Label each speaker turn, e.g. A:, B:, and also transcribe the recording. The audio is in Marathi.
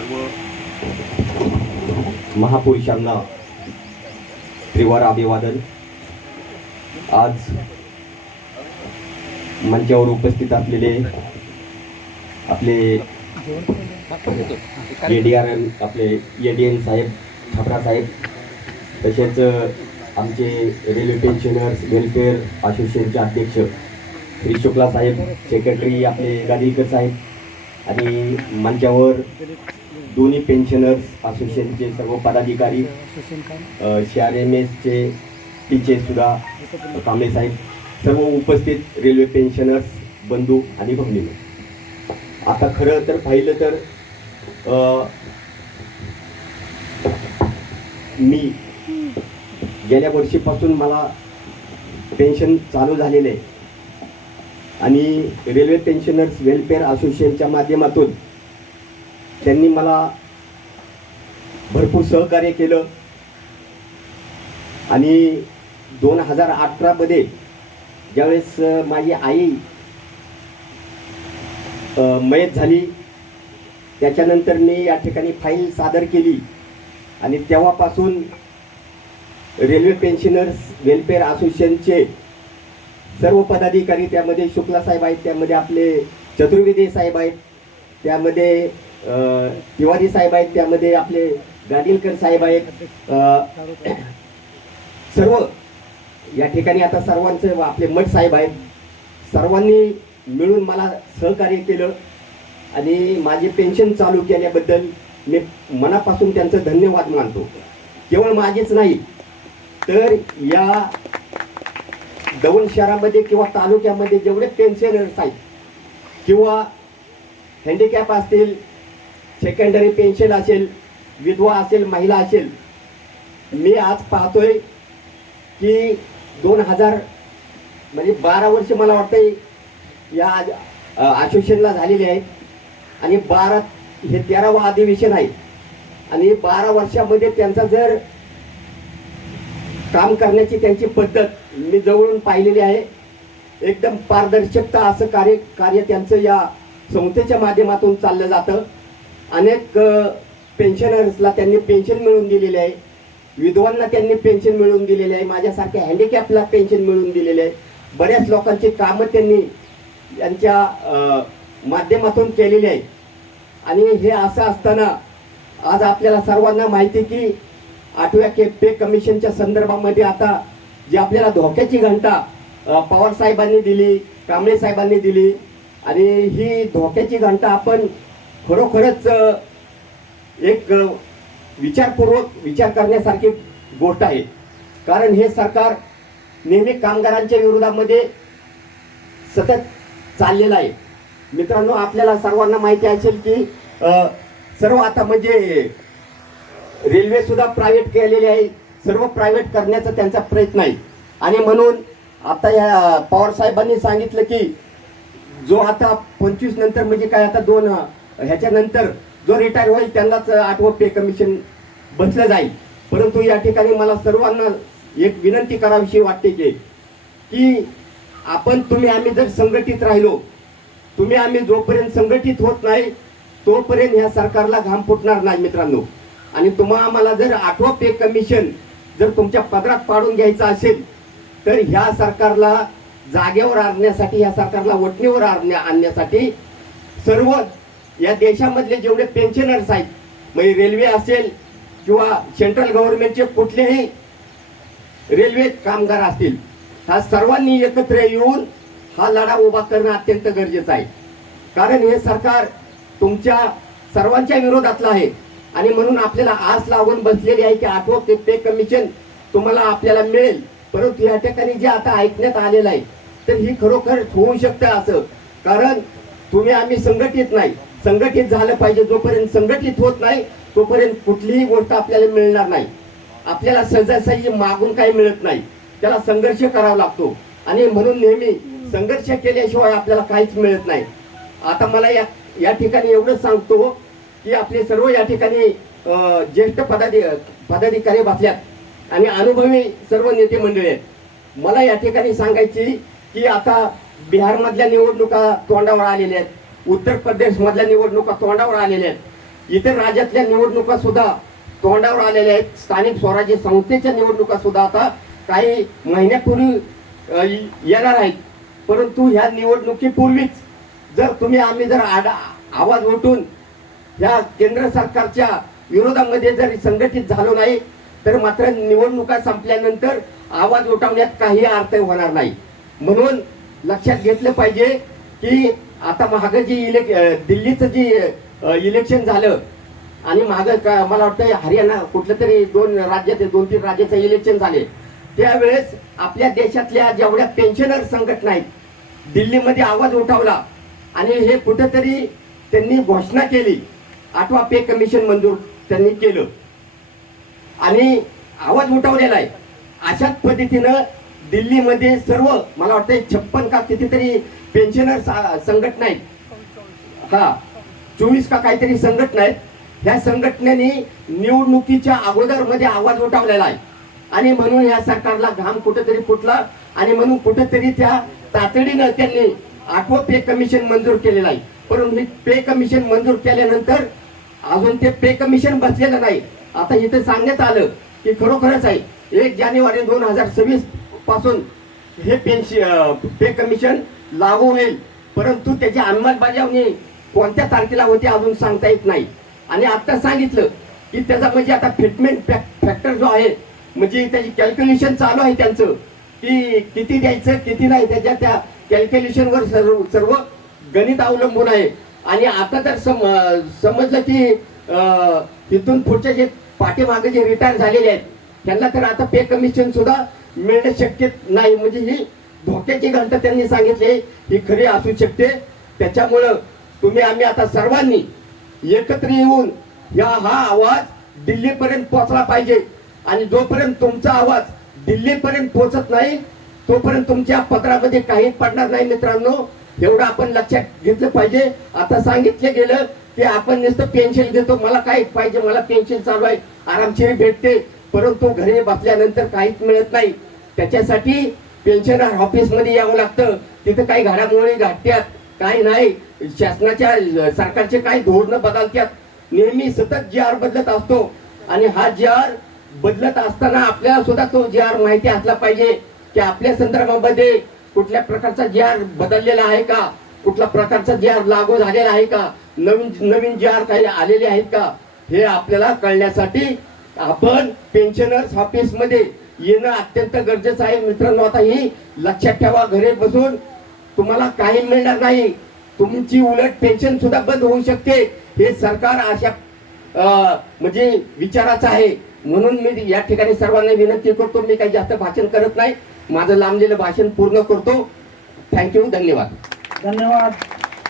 A: सर्व
B: महापुरुषांना त्रिवार अभिवादन. आज मंचावर उपस्थित असलेले आपले ए डी आर एम आपले ए डी एम साहेब छात्रा साहेब तसेच आमचे रेल्वे पेन्शनर्स वेलफेअर असोसिएशनचे अध्यक्ष श्री शुक्ला साहेब सेक्रेटरी आपले गाडीकर साहेब आणि मंचावर दोन्ही पेन्शनर्स असोसिएशनचे सर्व पदाधिकारी सी आर एम एसचे टीचे सुद्धा कांबळे साहेब सर्व उपस्थित रेल्वे पेन्शनर्स बंधू आणि भगिनी. आता खरं तर पाहिलं तर मी गेल्या वर्षीपासून मला पेन्शन चालू झालेलं आहे. आणि रेल्वे पेन्शनर्स वेलफेअर असोसिएशनच्या माध्यमातून त्यांनी मला भरपूर सहकार्य केलं. आणि दोन हजार अठरामध्ये ज्यावेळेस माझी आई मयत झाली त्याच्यानंतर मी या ठिकाणी फाईल सादर केली. आणि तेव्हापासून रेल्वे पेन्शनर्स वेलफेअर असोसिएशनचे सर्व पदाधिकारी त्यामध्ये शुक्ला साहेब आहेत त्यामध्ये आपले चतुर्वेदी साहेब आहेत त्यामध्ये तिवारी साहेब आहेत त्यामध्ये आपले गाडीलकर साहेब आहेत. सर्व या ठिकाणी आता सर्वांचं आपले मठ साहेब आहेत. सर्वांनी मिळून मला सहकार्य केलं आणि माझे पेन्शन चालू केल्याबद्दल मी मनापासून त्यांचं धन्यवाद मानतो. केवळ माझेच नाही तर या दौंड शहरामध्ये किंवा तालुक्यामध्ये जेवढे पेन्शनर्स आहेत किंवा हँडिकॅप असतील सेकंडरी पेन्शन असेल विधवा असेल महिला असेल मी आज पाहतोय की दोन हजार म्हणजे बारा वर्ष मला वाटतंय या असोसिएशनला झालेले आहेत. आणि बारा हे तेरावं अधिवेशन आहे. आणि बारा वर्षामध्ये त्यांचा जर काम करण्याची त्यांची पद्धत मी जवळून पाहिलेली आहे. एकदम पारदर्शकता असं कार्य कार्य त्यांचं या संस्थेच्या माध्यमातून चाललं जातं. अनेक पेन्शनर्सला त्यांनी पेन्शन मिळवून दिलेली आहे. विधवांना त्यांनी पेन्शन मिळवून दिलेली आहे. माझ्यासारख्या हँडिकॅपला पेन्शन मिळवून दिलेले आहे. बऱ्याच लोकांची कामं त्यांनी यांच्या माध्यमातून केलेली आहे आणि हे असं असताना आज आपल्याला सर्वांना माहिती की आठव्या के पे कमिशनच्या संदर्भामध्ये आता जी आपल्याला धोक्याची घंटा पवार साहेबांनी दिली कांबळे साहेबांनी दिली आणि ही धोक्याची घंटा आपण खरोखरच एक विचारपूर्वक विचार करण्यासारखी गोष्ट आहे. कारण हे सरकार नेहमी कामगारांच्या विरोधामध्ये सतत चाललेलं आहे. मित्रांनो आपल्याला सर्वांना माहिती असेल की सर्व आता म्हणजे रेल्वेसुद्धा प्रायव्हेट केलेली आहे. सर्व प्रायव्हेट करण्याचा त्यांचा प्रयत्न आहे. आणि म्हणून आता या पवार साहेबांनी सांगितलं की जो आता पंचवीस नंतर म्हणजे काय आता दोन ह्याच्यानंतर जो रिटायर होईल त्यांनाच आठवं पे कमिशन बसलं जाईल. परंतु या ठिकाणी मला सर्वांना एक विनंती करावीशी वाटते की की आपण तुम्ही आम्ही जर संघटित राहिलो तुम्ही आम्ही जोपर्यंत संघटित होत नाही तोपर्यंत ह्या सरकारला घाम फुटणार नाही मित्रांनो. आणि तुम्हा आम्हाला जर आठवं पे कमिशन जर तुमच्या पदरात पाडून घ्यायचं असेल तर ह्या सरकारला जागेवर आणण्यासाठी ह्या सरकारला वटणीवर आणण्या आणण्यासाठी सर्व या देशामधले जेवढे पेन्शनर्स आहेत म्हणजे रेल्वे असेल किंवा सेंट्रल गव्हर्नमेंटचे कुठलेही रेल्वे कामगार असतील ह्या सर्वांनी एकत्र येऊन हा लढा उभा करणं अत्यंत गरजेचं आहे. कारण हे सरकार तुमच्या सर्वांच्या विरोधातलं आहे आणि म्हणून आपल्याला आस लावून बसलेली आहे की आठवं पे पे कमिशन तुम्हाला आपल्याला मिळेल. परंतु या ठिकाणी जे आता ऐकण्यात आलेलं आहे तर ही खरोखर होऊ शकतं असं. कारण तुम्ही आम्ही संघटित नाही. संघटित झालं पाहिजे जोपर्यंत संघटित होत नाही तोपर्यंत कुठलीही गोष्ट आपल्याला मिळणार नाही. आपल्याला सहजासहजी मागून काही मिळत नाही. त्याला संघर्ष करावा लागतो. आणि म्हणून नेहमी संघर्ष केल्याशिवाय आपल्याला काहीच मिळत नाही. आता मला या या ठिकाणी एवढंच सांगतो की आपले सर्व या ठिकाणी ज्येष्ठ पदाधि पदाधिकारी बसल्यात आणि अनुभवी सर्व नेते मंडळी आहेत. मला या ठिकाणी सांगायची की आता बिहारमधल्या निवडणुका तोंडावर आलेल्या आहेत. उत्तर प्रदेश मधल्या निवडणुका तोंडावर आलेल्या आहेत. इतर राज्यातल्या निवडणुका सुद्धा तोंडावर आलेल्या आहेत. स्थानिक स्वराज्य संस्थेच्या निवडणुका सुद्धा आता काही महिन्यापूर्वी येणार आहेत. परंतु ह्या निवडणुकीपूर्वीच जर तुम्ही आम्ही जर आडा आवाज उठून ह्या केंद्र सरकारच्या विरोधामध्ये जर संघटित झालो नाही तर मात्र निवडणुका संपल्यानंतर आवाज उठवण्यात काही अर्थ होणार नाही. म्हणून लक्षात घेतलं पाहिजे की आता माग जी इलेक दिल्लीचं जी इलेक्शन झालं आणि माग का मला वाटतं हरियाणा कुठलं तरी दोन राज्यात दोन तीन राज्याचं इलेक्शन झाले. त्यावेळेस आपल्या देशातल्या जेवढ्या पेन्शनर संघटना आहेत दिल्लीमध्ये आवाज उठवला आणि हे कुठंतरी त्यांनी घोषणा केली आठवा पे कमिशन मंजूर त्यांनी केलं. आणि आवाज उठवलेला आहे. अशाच पद्धतीनं दिल्लीमध्ये सर्व मला वाटतं छप्पन का कितीतरी पेन्शनर संघटना आहेत. हा चोवीस का काहीतरी संघटना आहेत. ह्या संघटनेने निवडणुकीच्या अगोदरमध्ये आवाज उठवलेला आहे. आणि म्हणून या सरकारला घाम कुठेतरी फुटला. आणि म्हणून कुठेतरी त्या तातडीनं त्यांनी आठवं पे कमिशन मंजूर केलेलं आहे. परंतु पे कमिशन मंजूर केल्यानंतर अजून ते पे कमिशन बसलेलं नाही. आता इथे सांगण्यात आलं की खरोखरच आहे. एक जानेवारी दोन हजार सव्वीस पासून हे पेन्शन पे कमिशन लागू होईल. परंतु त्याची अंमलबजावणी कोणत्या तारखेला होते अजून सांगता येत नाही. आणि आता सांगितलं की त्याचा म्हणजे आता फिटमेंट फॅक्टर जो आहे म्हणजे त्याची कॅल्क्युलेशन चालू आहे त्यांचं. की किती द्यायचं किती नाही त्याच्या त्या कॅल्क्युलेशनवर सर्व सर्व गणित अवलंबून आहे. आणि आता तर सम समजलं की तिथून पुढच्या जे पाठीमागे जे रिटायर झालेले आहेत त्यांना तर आता पे कमिशन सुद्धा मिळणे शक्य नाही. म्हणजे ही धोक्याची घंटा त्यांनी सांगितली. ही खरी असू शकते. त्याच्यामुळं तुम्ही आम्ही आता सर्वांनी एकत्र येऊन या हा आवाज दिल्लीपर्यंत पोहोचला पाहिजे. आणि जोपर्यंत तुमचा आवाज दिल्लीपर्यंत पोहोचत नाही तोपर्यंत तुमच्या पत्रामध्ये काही पडणार नाही मित्रांनो. एवढं आपण लक्षात घेतलं पाहिजे. आता सांगितलं गेलं की आपण नुसतं पेन्शन देतो. मला काय पाहिजे. मला पेन्शन चालू आहे. आरामशीर भेटते. परंतु घरी बसल्यानंतर काहीच मिळत नाही. त्याच्यासाठी पेन्शनर ऑफिसमध्ये यावं लागतं. तिथं काही घडामोडी घाटत्यात काही नाही. शासनाच्या सरकारचे काही धोरणं बदलत्यात. नेहमी सतत जी आर बदलत असतो. आणि हा जी आर बदलत असताना आपल्याला सुद्धा तो जी आर माहिती असला पाहिजे की आपल्या संदर्भामध्ये कुठल्या प्रकारचा जी आर बदललेला आहे का? कुठल्या प्रकारचा जी आर लागू झालेला आहे का? नवीन नवीन जी आर काही आलेले आहेत का? हे आपल्याला कळण्यासाठी आपण पेन्शनर्स ऑफिसमध्ये येणं अत्यंत गरजेचं आहे. मित्रांनो आता ही लक्षात ठेवा घरी बसून. तुम्हाला काही मिळणार नाही. तुमची उलट पेन्शन सुद्धा बंद होऊ शकते. हे सरकार अशा म्हणजे विचाराचं आहे. म्हणून मी या ठिकाणी सर्वांना विनंती करतो मी काही जास्त भाषण करत नाही. माझं लांबलेलं भाषण पूर्ण करतो. थँक्यू धन्यवाद.
A: धन्यवाद.